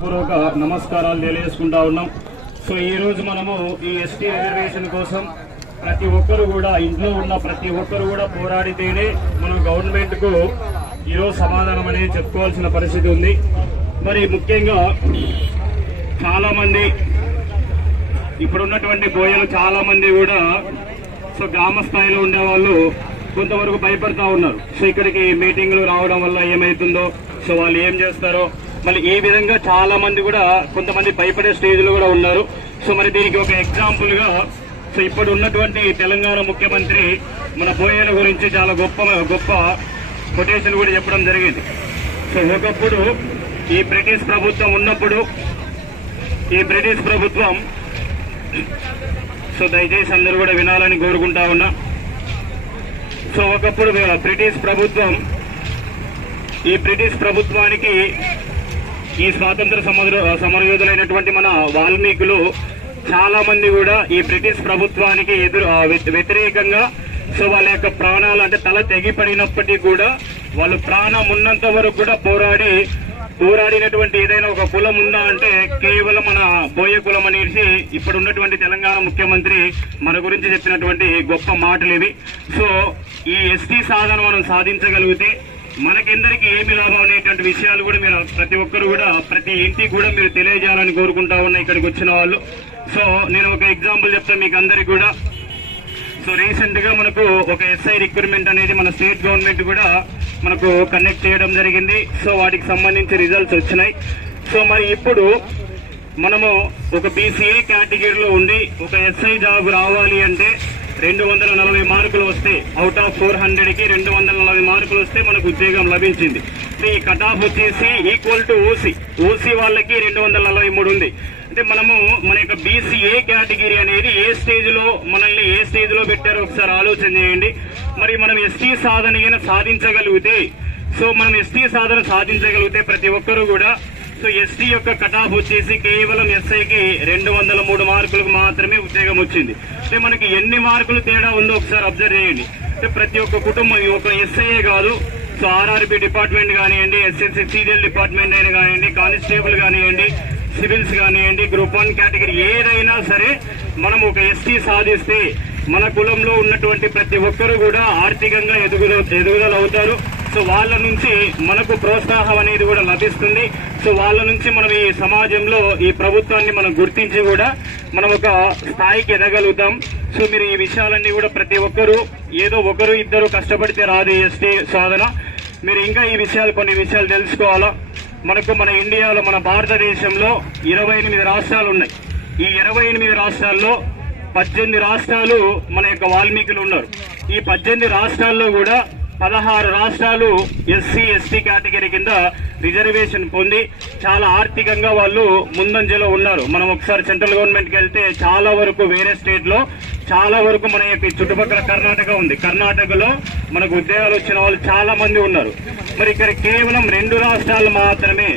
పూర్వక నమస్కారాలు తెలియజేసుకుంటా ఉన్నాం. సో ఈ రోజు మనము ఈ ఎస్టీ రిజర్వేషన్ కోసం ప్రతి ఒక్కరు కూడా ఇంట్లో ఉన్న ప్రతి ఒక్కరు కూడా పోరాడితేనే మనం గవర్నమెంట్ కు ఈరోజు సమాధానం అనేది చెప్పుకోవాల్సిన పరిస్థితి ఉంది. మరి ముఖ్యంగా చాలా మంది ఇప్పుడున్నటువంటి బోయలు చాలా మంది కూడా సో గ్రామ స్థాయిలో ఉండే వాళ్ళు కొంతవరకు భయపడతా ఉన్నారు. సో ఇక్కడికి మీటింగ్లు రావడం వల్ల ఏమైతుందో, సో వాళ్ళు ఏం చేస్తారో, మళ్ళీ ఈ విధంగా చాలా మంది కూడా కొంతమంది భయపడే స్టేజ్ లో కూడా ఉన్నారు. సో మరి దీనికి ఒక ఎగ్జాంపుల్ గా సో ఇప్పుడు ఉన్నటువంటి తెలంగాణ ముఖ్యమంత్రి మన బోయల గురించి చాలా గొప్ప కొటేషన్ కూడా చెప్పడం జరిగింది. సో ఒకప్పుడు ఈ బ్రిటిష్ ప్రభుత్వం ఉన్నప్పుడు ఈ బ్రిటిష్ ప్రభుత్వం సో దయచేసి అందరూ కూడా వినాలని కోరుకుంటా ఉన్నా. సో ఒకప్పుడు బ్రిటిష్ ప్రభుత్వానికి ఈ స్వాతంత్ర సమరయోధులైనటువంటి మన వాల్మీకులు చాలా మంది కూడా ఈ బ్రిటిష్ ప్రభుత్వానికి వ్యతిరేకంగా సో వాళ్ళ యొక్క ప్రాణాలు అంటే తల తెగిపడినప్పటికీ కూడా వాళ్ళు ప్రాణం ఉన్నంత వరకు కూడా పోరాడినటువంటి ఏదైనా ఒక కులం ఉందా అంటే కేవలం మన బోయ కులం అనేసి ఇప్పుడు ఉన్నటువంటి తెలంగాణ ముఖ్యమంత్రి మన గురించి చెప్పినటువంటి గొప్ప మాటలు ఇవి. సో ఈ ఎస్టీ సాధన మనం సాధించగలిగితే మనకెందరికి ఏమి లాభం అనేటువంటి విషయాలు కూడా మీరు ప్రతి ఒక్కరు కూడా ప్రతి ఇంటికి కూడా మీరు తెలియజేయాలని కోరుకుంటా ఉన్నా ఇక్కడికి వచ్చిన వాళ్ళు. సో నేను ఒక ఎగ్జాంపుల్ చెప్తాను మీకు అందరికి కూడా. సో రీసెంట్ గా మనకు ఒక ఎస్ఐ రిక్రూట్మెంట్ అనేది మన స్టేట్ గవర్నమెంట్ కూడా మనకు కనెక్ట్ చేయడం జరిగింది. సో వాటికి సంబంధించి రిజల్ట్స్ వచ్చినాయి. సో మరి ఇప్పుడు మనము ఒక బీసీఏ కేటగిరీలో ఉండి ఒక ఎస్ఐ జాబ్ రావాలి అంటే 240 మార్కులు వస్తే అవుట్ ఆఫ్ 400 కి 240 మార్కులు వస్తే మనకు ఉద్యోగం లభించింది. ఈ కట్ ఆఫ్ వచ్చేసి ఈక్వల్ టు ఓసీ వాళ్ళకి 243 ఉంది. అంటే మనము మన యొక్క బీసీఏ కేటగిరీ అనేది ఏ స్టేజ్ లో పెట్టారో ఒకసారి ఆలోచన చేయండి. మరి మనం ఎస్టీ సాధన సాధించగలిగితే ప్రతి ఒక్కరూ కూడా సో ఎస్టీ యొక్క కట్ ఆఫ్ వచ్చేసి కేవలం ఎస్ఐకి 203 మార్కులకు మాత్రమే ఉద్యోగం వచ్చింది. అంటే మనకి ఎన్ని మార్కులు తేడా ఉందో ఒకసారి అబ్జర్వ్ చేయండి. అంటే ప్రతి ఒక్క కుటుంబం ఒక ఎస్ఐఏ కాదు, సో ఆర్ఆర్బి డిపార్ట్మెంట్ కానివ్వండి, ఎస్ఎస్సి సీరియల్ డిపార్ట్మెంట్ అయినా కానివ్వండి, కానిస్టేబుల్ కానివ్వండి, సివిల్స్ కానివ్వండి, గ్రూప్ 1 కేటగిరీ ఏదైనా సరే మనం ఒక ఎస్టీ సాధిస్తే మన కులంలో ఉన్నటువంటి ప్రతి ఒక్కరూ కూడా ఆర్థికంగా ఎదుగుదల అవుతారు. సో వాళ్ళ నుంచి మనకు ప్రోత్సాహం అనేది కూడా లభిస్తుంది. సో వాళ్ళ నుంచి మనం ఈ సమాజంలో ఈ ప్రభుత్వాన్ని మనం గుర్తించి కూడా మనం ఒక స్థాయికి ఎదగలుగుతాం. సో మీరు ఈ విషయాలన్నీ కూడా ప్రతి ఒక్కరూ ఏదో ఒకరు ఇద్దరు కష్టపడితే రాదు ఎస్టీ సాధన. మీరు ఇంకా ఈ కొన్ని విషయాలు తెలుసుకోవాలా. మన ఇండియాలో మన భారతదేశంలో 28 రాష్ట్రాలు ఉన్నాయి. ఈ 28 రాష్ట్రాల్లో 18 రాష్ట్రాలు మన యొక్క వాల్మీకులు ఉన్నారు. ఈ 18 రాష్ట్రాల్లో కూడా 16 రాష్ట్రాలు ఎస్సీ ఎస్టీ కేటగిరీ కింద రిజర్వేషన్ పొంది చాలా ఆర్థికంగా వాళ్ళు ముందంజలో ఉన్నారు. మనం ఒకసారి సెంట్రల్ గవర్నమెంట్ కి వెళ్తే చాలా వరకు వేరే స్టేట్ లో చాలా వరకు మన యొక్క చుట్టుపక్కల కర్ణాటక ఉంది. కర్ణాటకలో మనకు ఉద్యోగాలు వచ్చిన వాళ్ళు చాలా మంది ఉన్నారు. మరి ఇక్కడ కేవలం 2 రాష్ట్రాలు మాత్రమే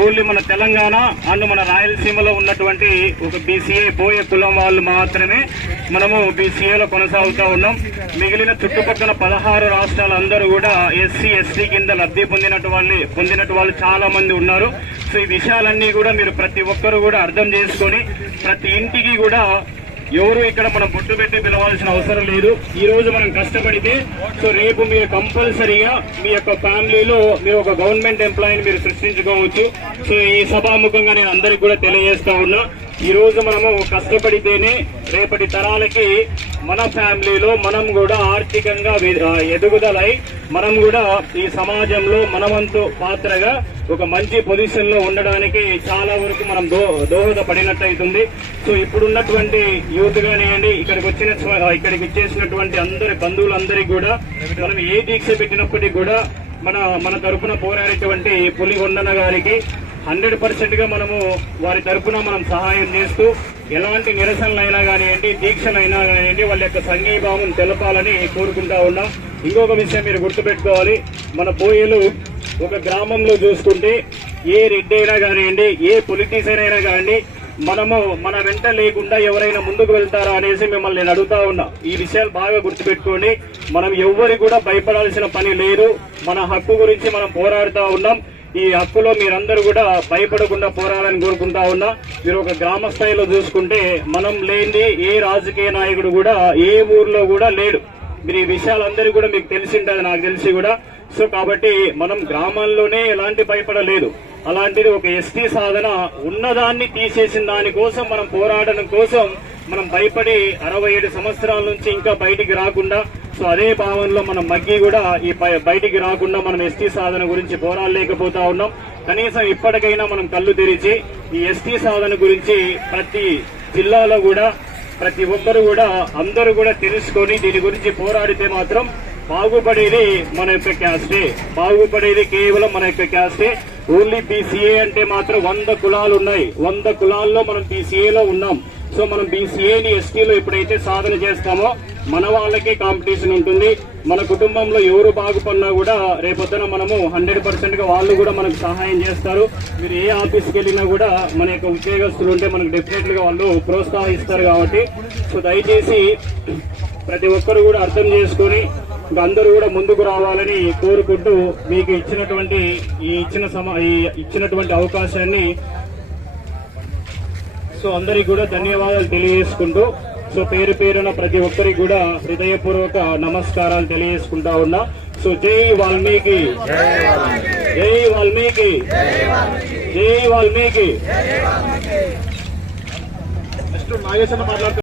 ఓన్లీ మన తెలంగాణ అండ్ మన రాయలసీమలో ఉన్నటువంటి ఒక బీసీఏ బోయ కులం వాళ్ళు మాత్రమే మనము బీసీఏలో కొనసాగుతూ ఉన్నాం. మిగిలిన చుట్టుపక్కల 16 రాష్ట్రాలందరూ కూడా ఎస్సీ ఎస్టీ కింద లబ్ధి పొందినట్టు వాళ్ళు చాలా మంది ఉన్నారు. సో ఈ విషయాలన్నీ కూడా మీరు ప్రతి ఒక్కరు కూడా అర్థం చేసుకొని ప్రతి ఇంటికి కూడా ఎవరు ఇక్కడ మనం బొట్టు పెట్టి పిలవాల్సిన అవసరం లేదు. ఈ రోజు మనం కష్టపడితే సో రేపు మీరు కంపల్సరీగా మీ యొక్క ఫ్యామిలీలో మీరు ఒక గవర్నమెంట్ ఎంప్లాయీని మీరు సృష్టించుకోవచ్చు. సో ఈ సభాముఖంగా నేను అందరికి కూడా తెలియజేస్తా ఉన్నా, ఈ రోజు మనము కష్టపడితేనే రేపటి తరాలకి మన ఫ్యామిలీలో మనం కూడా ఆర్థికంగా ఎదుగుదలై మనం కూడా ఈ సమాజంలో మనవంతు పాత్రగా ఒక మంచి పొజిషన్ లో ఉండడానికి చాలా వరకు మనం దోహదపడినట్టు అవుతుంది. సో ఇప్పుడున్నటువంటి యూత్ కానివ్వండి, ఇక్కడికి ఇచ్చేసినటువంటి అందరి బంధువులందరికీ కూడా మనం ఏ దీక్ష పెట్టినప్పటికీ కూడా మన తరపున పోరాడేటువంటి పులిగొండన్న గారికి 100% గా మనము వారి తరపున మనం సహాయం చేస్తూ ఎలాంటి నిరసనలైనా కానివ్వండి, దీక్షలైనా కానివ్వండి వాళ్ళ యొక్క సంఘీభావం తెలపాలని కోరుకుంటా ఉన్నాం. ఇంకొక విషయం మీరు గుర్తుపెట్టుకోవాలి, మన బోయలు ఒక గ్రామంలో చూసుకుంటే ఏ రెడ్డి అయినా కానివ్వండి, ఏ పొలిటీషియన్ అయినా కానివ్వండి, మన వెంట లేకుండా ఎవరైనా ముందుకు వెళ్తారా అనేసి మిమ్మల్ని నేను అడుగుతా ఉన్నా. ఈ విషయాలు బాగా గుర్తుపెట్టుకోండి. మనం ఎవ్వరికి కూడా భయపడాల్సిన పని లేదు. మన హక్కు గురించి మనం పోరాడుతూ ఉన్నాం. ఈ హక్కులో మీరందరూ కూడా భయపడకుండా పోరాడాలని కోరుకుంటా ఉన్నా. మీరు ఒక గ్రామ స్థాయిలో చూసుకుంటే మనం లేనిది ఏ రాజకీయ నాయకుడు కూడా ఏ ఊర్లో కూడా లేడు. మీరు ఈ విషయాలందరూ కూడా మీకు తెలిసి ఉంటుంది, నాకు తెలిసి కూడా. సో కాబట్టి మనం గ్రామాల్లోనే ఎలాంటి భయపడలేదు. అలాంటిది ఒక ఎస్టీ సాధన ఉన్నదాన్ని తీసేసిన దానికోసం మనం పోరాడడం కోసం మనం భయపడి 67 సంవత్సరాల నుంచి ఇంకా బయటికి రాకుండా, సో అదే భావనలో మనం మగ్గి కూడా ఈ బయటికి రాకుండా మనం ఎస్టీ సాధన గురించి పోరాడలేకపోతా ఉన్నాం. కనీసం ఇప్పటికైనా మనం కళ్ళు తెరిచి ఈ ఎస్టీ సాధన గురించి ప్రతి జిల్లాలో కూడా ప్రతి ఒక్కరు కూడా అందరూ కూడా తెలుసుకొని దీని గురించి పోరాడితే మాత్రం బాగుపడేది మన యొక్క క్యాస్టే, బాగుపడేది కేవలం మన యొక్క క్యాస్టే. ఓన్లీ బీసీఏ అంటే మాత్రం 100 కులాలు ఉన్నాయి. 100 కులాల్లో మనం బీసీఏలో ఉన్నాం. సో మనం బీసీఏని ఎస్టీలో ఎప్పుడైతే సాధన చేస్తామో మన వాళ్ళకే కాంపిటీషన్ ఉంటుంది. మన కుటుంబంలో ఎవరు బాగుపడినా కూడా రేపొద్దున మనము 100% గా వాళ్ళు కూడా మనకు సహాయం చేస్తారు. మీరు ఏ ఆఫీస్కి వెళ్ళినా కూడా మన యొక్క ఉద్యోగస్తులు ఉంటే మనకు డెఫినెట్ గా వాళ్ళు ప్రోత్సహిస్తారు. కాబట్టి సో దయచేసి ప్రతి ఒక్కరు కూడా అర్థం చేసుకొని అందరూ కూడా ముందుకు రావాలని కోరుకుంటూ మీకు ఇచ్చినటువంటి అవకాశాన్ని సో అందరికి కూడా ధన్యవాదాలు తెలియజేసుకుంటూ, సో పేరు పేరున ప్రతి ఒక్కరికి కూడా హృదయపూర్వక నమస్కారాలు తెలియజేసుకుంటా ఉన్నా. సో జై వాల్మీకి, జై వాల్మీకి, జై వాల్మీకి. నెక్స్ట్ నాగేశ్వర మాట్లాడుతున్నారు.